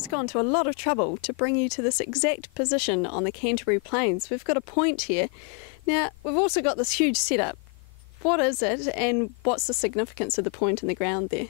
Jack's gone to a lot of trouble to bring you to this exact position on the Canterbury Plains. We've got a point here. Now, we've also got this huge setup. What is it, and what's the significance of the point in the ground there?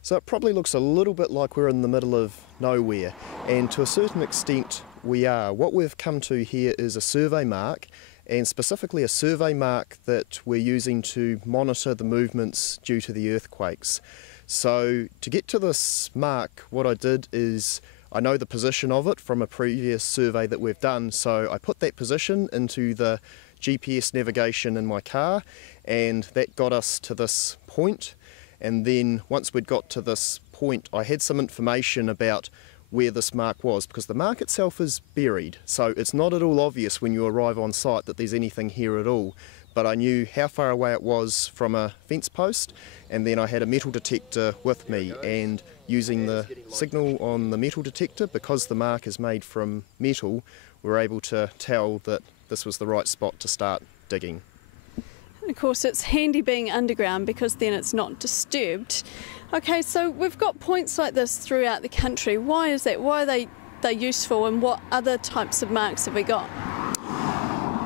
So it probably looks a little bit like we're in the middle of nowhere, and to a certain extent we are. What we've come to here is a survey mark, and specifically a survey mark that we're using to monitor the movements due to the earthquakes. So to get to this mark, what I did is, I know the position of it from a previous survey that we've done, so I put that position into the GPS navigation in my car, and that got us to this point. And then once we'd got to this point, I had some information about where this mark was, because the mark itself is buried, so it's not at all obvious when you arrive on site that there's anything here at all. But I knew how far away it was from a fence post, and then I had a metal detector with me, and using the signal on the metal detector, because the mark is made from metal, we're able to tell that this was the right spot to start digging. And of course it's handy being underground because then it's not disturbed. Okay, so we've got points like this throughout the country. Why is that? Why are they useful, and what other types of marks have we got?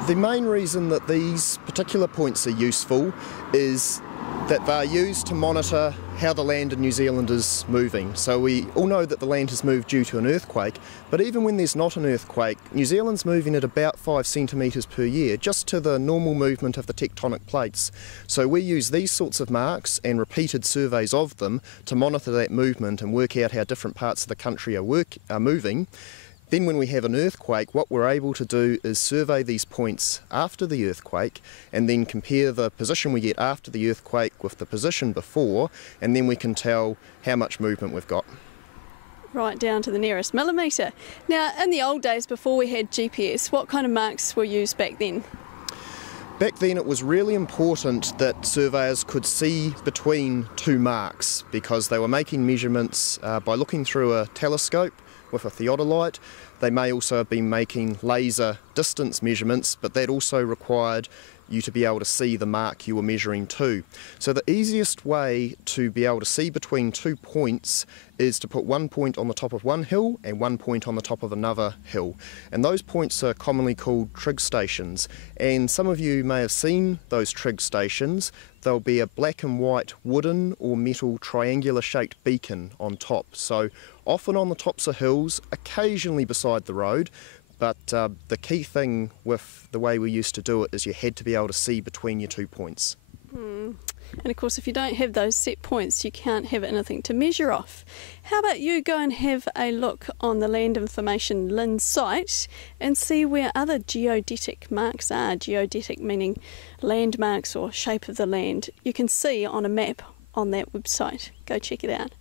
The main reason that these particular points are useful is that they're used to monitor how the land in New Zealand is moving. So we all know that the land has moved due to an earthquake, but even when there's not an earthquake, New Zealand's moving at about 5 centimetres per year, just to the normal movement of the tectonic plates. So we use these sorts of marks and repeated surveys of them to monitor that movement and work out how different parts of the country are moving. Then when we have an earthquake, what we're able to do is survey these points after the earthquake and then compare the position we get after the earthquake with the position before, and then we can tell how much movement we've got. Right down to the nearest millimetre. Now, in the old days before we had GPS, what kind of marks were used back then? Back then it was really important that surveyors could see between two marks, because they were making measurements by looking through a telescope with a theodolite. They may also have been making laser distance measurements, but that also required you to be able to see the mark you were measuring to. So the easiest way to be able to see between 2 points is to put one point on the top of one hill and one point on the top of another hill. And those points are commonly called trig stations. And some of you may have seen those trig stations. There'll be a black and white wooden or metal triangular shaped beacon on top. So often on the tops of hills, occasionally beside the road, but the key thing with the way we used to do it is you had to be able to see between your 2 points. And of course, if you don't have those set points, you can't have anything to measure off. How about you go and have a look on the Land Information LIN site and see where other geodetic marks are. Geodetic meaning landmarks or shape of the land. You can see on a map on that website. Go check it out.